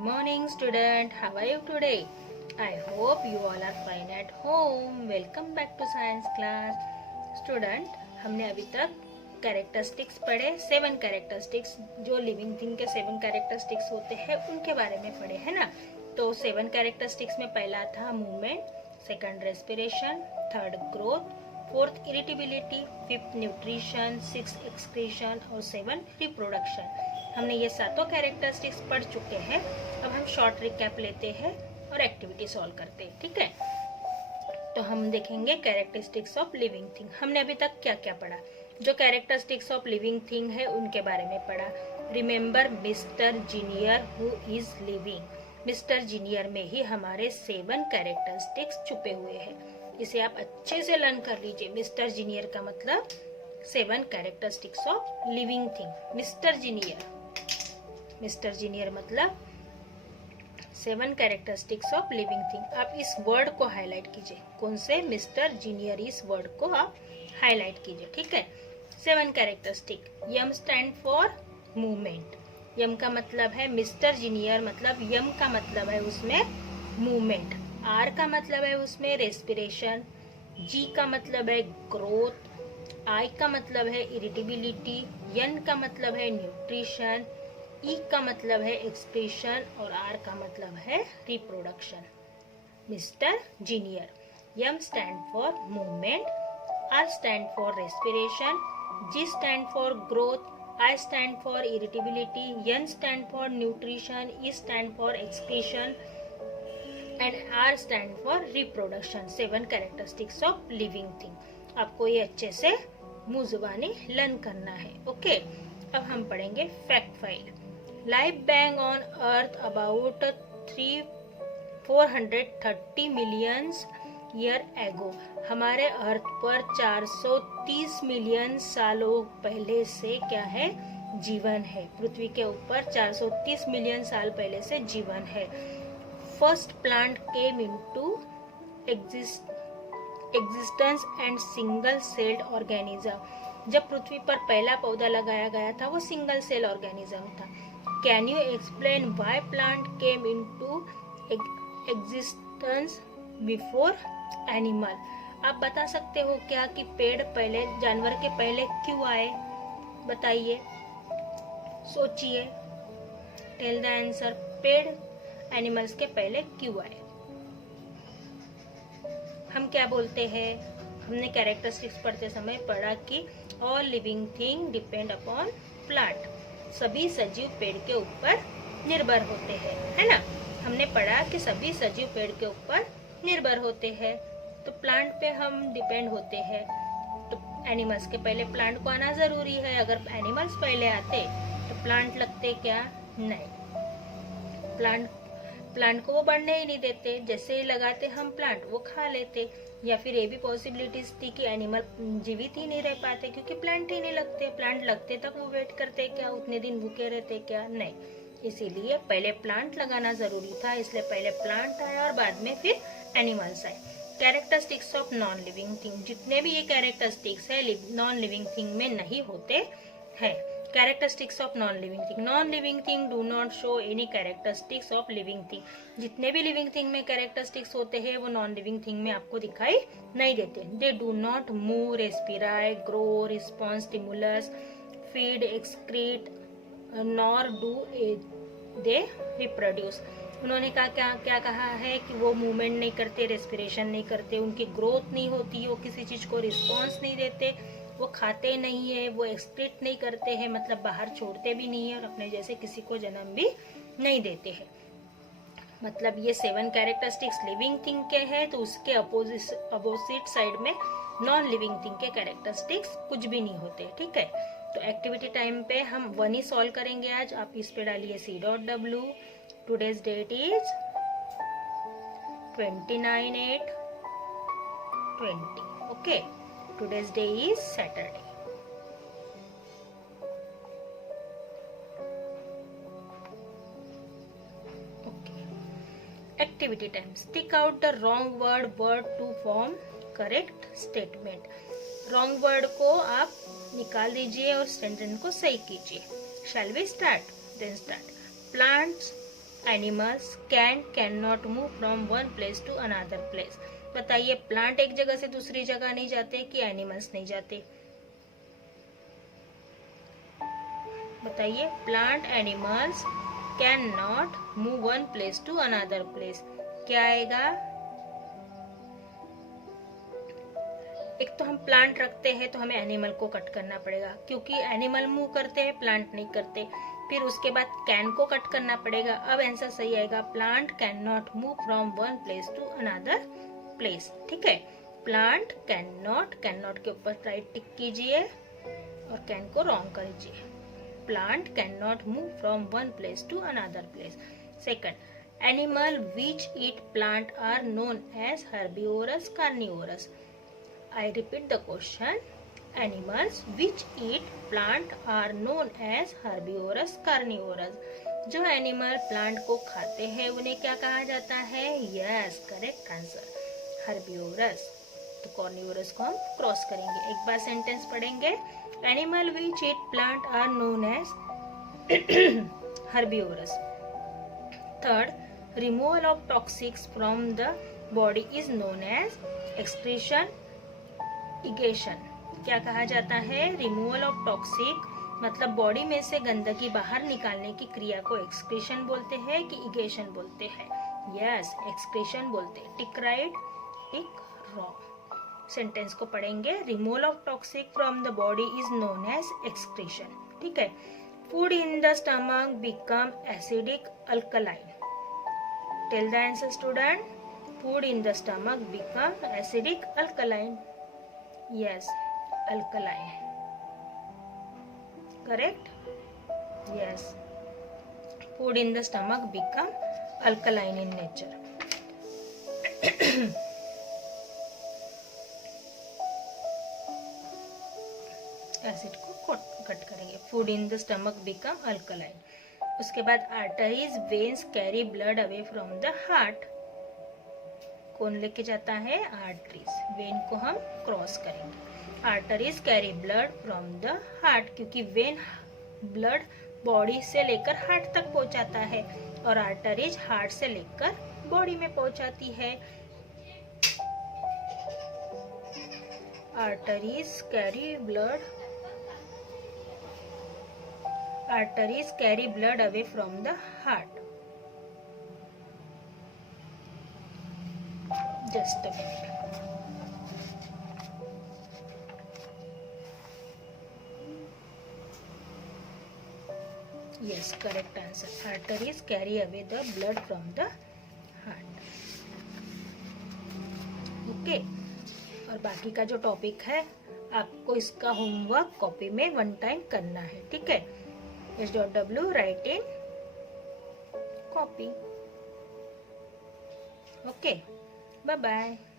morning student, how are you today? I hope you all are fine at home. Welcome back to science class. Student, हमने अभी तक characteristics पढ़े, 7 characteristics जो living thing के 7 characteristics होते हैं उनके बारे में पढ़े है ना। तो 7 कैरेक्टरिस्टिक्स में पहला था movement, second respiration, third growth, fourth irritability, fifth nutrition, six excretion और 7 रिप्रोडक्शन। हमने ये सातों कैरेक्टरिस्टिक्स पढ़ चुके हैं। अब हम शॉर्ट रिकैप लेते हैं और एक्टिविटी सॉल्व करते हैं, ठीक है। तो हम देखेंगे कैरेक्टरिस्टिक्स ऑफ लिविंग थिंग। हमने अभी तक क्या क्या पढ़ा? जो कैरेक्टरिस्टिक्स ऑफ लिविंग थिंग है उनके बारे में पढ़ा। Remember mister junior who is living. Mister junior में ही हमारे 7 कैरेक्टरिस्टिक्स छुपे हुए हैं। इसे आप अच्छे से लर्न कर लीजिए। मिस्टर जीनियर का मतलब 7 characteristics of living thing. Mister junior मतलब 7 कैरेक्टरिस्टिक्स ऑफ लिविंग थिंग। आप इस वर्ड को हाईलाइट कीजिए। कौन से? मिस्टर जीनियर, इस वर्ड को आप हाईलाइट कीजिए, ठीक है। 7 characteristic. M stand for movement. M का मतलब है मिस्टर जीनियर, मतलब यम का मतलब है उसमें मूवमेंट। आर का मतलब है उसमें रेस्पिरेशन। जी का मतलब है ग्रोथ। आई का मतलब है इरिटेबिलिटी। एन का मतलब है न्यूट्रिशन। ई का मतलब है एक्सप्रेशन और आर का मतलब है रिप्रोडक्शन। मिस्टर जीनियर। M stand for movement, R stand for respiration, G stand for growth, I stand for irritability, N stand for nutrition, E stand for expression and R stand for reproduction. 7 characteristics of living thing. आपको ये अच्छे से मुंह जुबानी learn करना है, okay. अब हम पढ़ेंगे fact file. Life bang on earth about 430 million year ago. हमारे अर्थ पर 430 मिलियन सालों पहले से क्या है? जीवन है। पृथ्वी के ऊपर 430 मिलियन साल पहले से जीवन है। First plant came into existence and single celled organism. जब पृथ्वी पर पहला पौधा लगाया गया था वो सिंगल सेल ऑर्गेनिज्म था। Can you explain why plant came into existence before animal? आप बता सकते हो क्या कि पेड़ पहले जानवर के पहले क्यों आए? बताइए, सोचिए, टेल द आंसर। पेड़ एनिमल्स के पहले क्यों आए? हम क्या बोलते हैं? हमने कैरेक्टरिस्टिक्स पढ़ते समय पढ़ा कि all living thing depend upon plant. सभी सजीव पेड़ के ऊपर निर्भर होते हैं, है ना। हमने पढ़ा कि सभी सजीव पेड़ के ऊपर निर्भर होते हैं, तो प्लांट पे हम डिपेंड होते हैं। तो एनिमल्स के पहले प्लांट को आना जरूरी है। अगर एनिमल्स पहले आते तो प्लांट लगते क्या? नहीं। प्लांट को वो बढ़ने ही नहीं देते। जैसे ही लगाते हम प्लांट, वो खा लेते। या फिर ये भी पॉसिबिलिटीज थी कि एनिमल जीवित ही नहीं रह पाते क्योंकि प्लांट ही नहीं लगते। प्लांट लगते तक वो वेट करते क्या? उतने दिन भूखे रहते क्या? नहीं। इसीलिए पहले प्लांट लगाना जरूरी था, इसलिए पहले प्लांट आया और बाद में फिर एनिमल्स आए। Characteristics of non living thing. जितने भी ये कैरेक्टरिस्टिक्स है नॉन लिविंग थिंग में नहीं होते हैं। Characteristics of non living thing. Non living thing do not show any characteristics of living thing. जितने भी लिविंग थिंग में कैरेक्टरिस्टिक्स होते हैं वो नॉन लिविंग थिंग में आपको दिखाई नहीं देते। They do not move, respire, grow, response, stimulus, feed, excrete, nor do they reproduce. उन्होंने क्या कहा है कि वो मूवमेंट नहीं करते, रेस्पिरेशन नहीं करते, उनकी ग्रोथ नहीं होती, वो किसी चीज को रिस्पॉन्स नहीं देते, वो खाते नहीं है, वो एक्सक्रीट नहीं करते हैं, मतलब बाहर छोड़ते भी नहीं है और अपने जैसे किसी को जन्म भी नहीं देते हैं। मतलब ये 7 कैरेक्टरिस्टिक्स लिविंग थिंग के हैं, तो उसके अपोजिट साइड में नॉन लिविंग थिंग के कैरेक्टरिस्टिक्स कुछ भी नहीं होते, ठीक है। तो एक्टिविटी टाइम पे हम 1 ही सॉल्व करेंगे आज। आप इस पे डालिए C.W। Today's date is 29/8/20। Okay, today's day is Saturday. Okay. Activity time. Stick out the wrong word to form correct statement. Wrong word को आप निकाल दीजिए और सेंटेंस को सही कीजिए। Shall we start? Then start. Plants animals can not move from one place to another place. बताइए plant एक जगह से दूसरी जगह नहीं जाते कि एनिमल्स नहीं जाते? बताइए plant animals can not move one place to another place. क्या आएगा? एक तो हम प्लांट रखते हैं तो हमें एनिमल को कट करना पड़ेगा, क्योंकि एनिमल मूव करते हैं, प्लांट नहीं करते। फिर उसके बाद कैन को कट करना पड़ेगा। अब आंसर सही आएगा, plant can not move from one place to another place. ठीक है, प्लांट कैन नॉट के ऊपर राइट टिक कीजिए और कैन को रॉन्ग करिए। Plant can not move from one place to another place. Second, animal which eat plant are known as herbivorous, carnivorous. I repeat the question. Animals which eat plant are known as herbivorous, carnivorous. जो animal plant को खाते हैं उन्हें क्या कहा जाता है? Yes, correct answer, herbivorous. तो कार्निवोरस को हम क्रॉस करेंगे। एक बार सेंटेंस पढ़ेंगे। Animal which eat plant are known as herbivorous. Third, removal of toxics from the body is known as excretion, egestion. क्या कहा जाता है? रिमूवल ऑफ टॉक्सिक मतलब बॉडी में से गंदगी बाहर निकालने की क्रिया को एक्सक्रीशन बोलते हैं कि इगेशन बोलते हैं? यस, एक्सक्रीशन बोलते हैं। Tick right, tick wrong. Sentence को पढ़ेंगे। Removal of toxic from the body is known as excretion. ठीक है। Food in the stomach become acidic, alkaline. Tell the answer student. Food in the stomach become acidic, alkaline. Yes, alkaline. Correct? Yes. Food in the stomach become alkaline in nature. Acid को cut करेंगे। Food in the stomach become alkaline. उसके बाद arteries veins carry blood away from the heart. कौन लेके जाता है? Arteries. When को हम क्रॉस करेंगे। Arteries carry blood from the heart, क्योंकि वेन ब्लड बॉडी से लेकर हार्ट तक पहुंचाता है और आर्टरीज हार्ट से लेकर बॉडी में पहुंचाती है। Arteries carry blood away from the heart. Just a minute. Yes, correct answer. Arteries carry away the blood from the heart. Okay. और बाकी का जो टॉपिक है आपको इसका होमवर्क कॉपी में 1 टाइम करना है। ठीक है। S.W राइट इन कॉपी। Okay, bye bye.